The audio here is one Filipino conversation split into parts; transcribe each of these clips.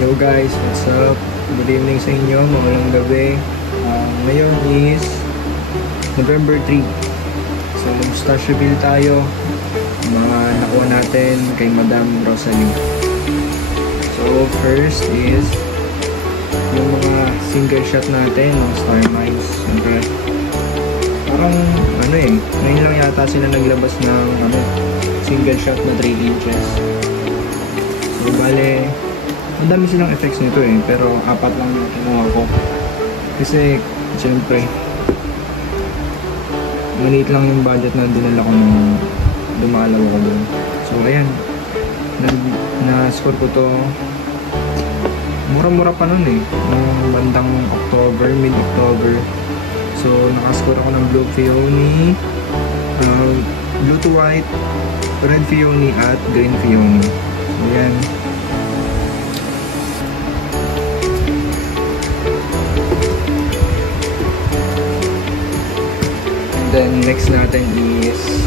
Yo guys, what's up? Good evening sa inyo, mawalang gabi. Ngayon is November 3. So stash reveal tayo. Mga nakuha natin kay Madam Rosalie. So first is yung mga single shot natin, mga Star Mines. Siyempre, parang ngayon lang yata sila naglabas ng single shot na 3 inches. So bale, madami silang effects nito pero 4 lang yung kinuha ko. Kasi, siyempre, maliit lang yung budget na dinala ko nung dumalaw ko doon. So, ayan. Na-score ko to. Mura-mura pa nun nung bandang October, mid-October. So, nakascore ako ng Blue Peony, Blue to White, Red Peony, at Green Peony. So, ayan. Then next natin is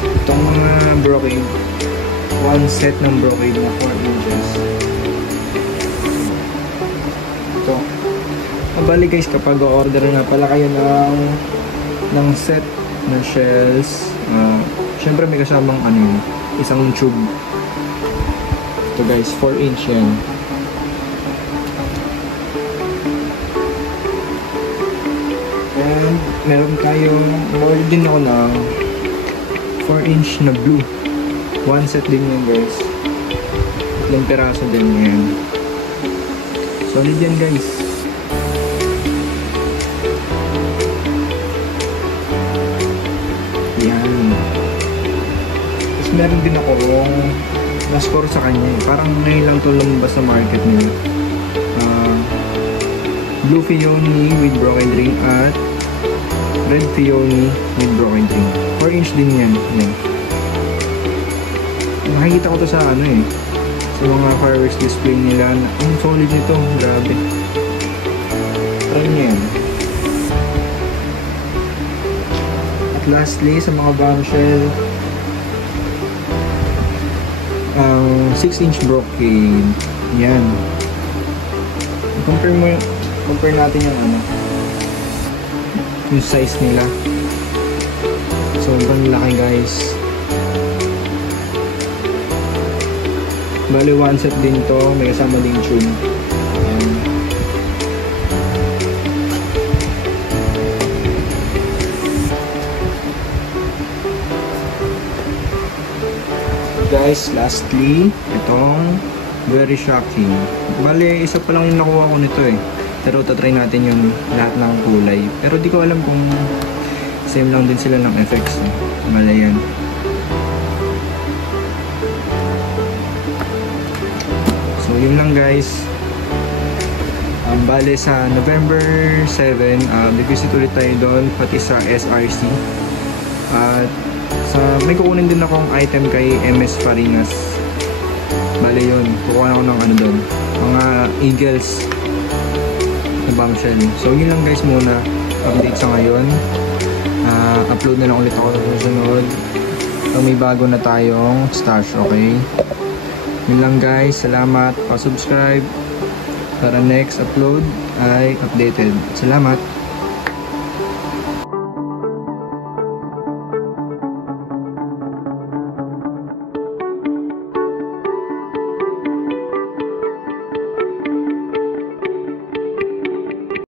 itong mga brocade, one set ng brocade na 4 inches. Ito. Bali guys, kapag order na pala kayo ng set ng shells, syempre may kasamang isang tube. Ito guys, 4 inch yan. And meron tayong order din ako ng 4 inch na blue. One set din yan guys. 3 piraso din yan. Solid yan guys. Yan. Tapos meron din ako na-score sa kanya. Parang ngayon lang ito lumabas sa market niya. Blue Peony with broken ring at Red Peony with broken ring. 4 inch din yan. Nakikita ko to sa sa mga fireworks display nila. Ang solid nito, grabe. Try nyo yan. At lastly, sa mga bombshell, 6 inch brocade. Yan. Compare natin yung size nila. Sobrang laki guys. Bali one set din to, may kasama din tube. Guys, lastly, itong very shocking. Bali, isa pa lang yung nakuha ko nito pero tatry natin yung lahat ng kulay. Pero di ko alam kung same lang din sila ng effects. Malayan. So yun lang guys. Bale sa November 7, nag-visit ulit tayo doon, pati sa SRC. At may kukunin din akong item kay MS Farinas. Bale yun, kukuha ako ng doon, mga Eagles na bombshell. So yun lang guys muna, update sa ngayon. Upload na lang ulit ako sa susunod pag may bago na tayong stash, okay? Yun lang guys, salamat, pa-subscribe para next upload ay updated. Salamat.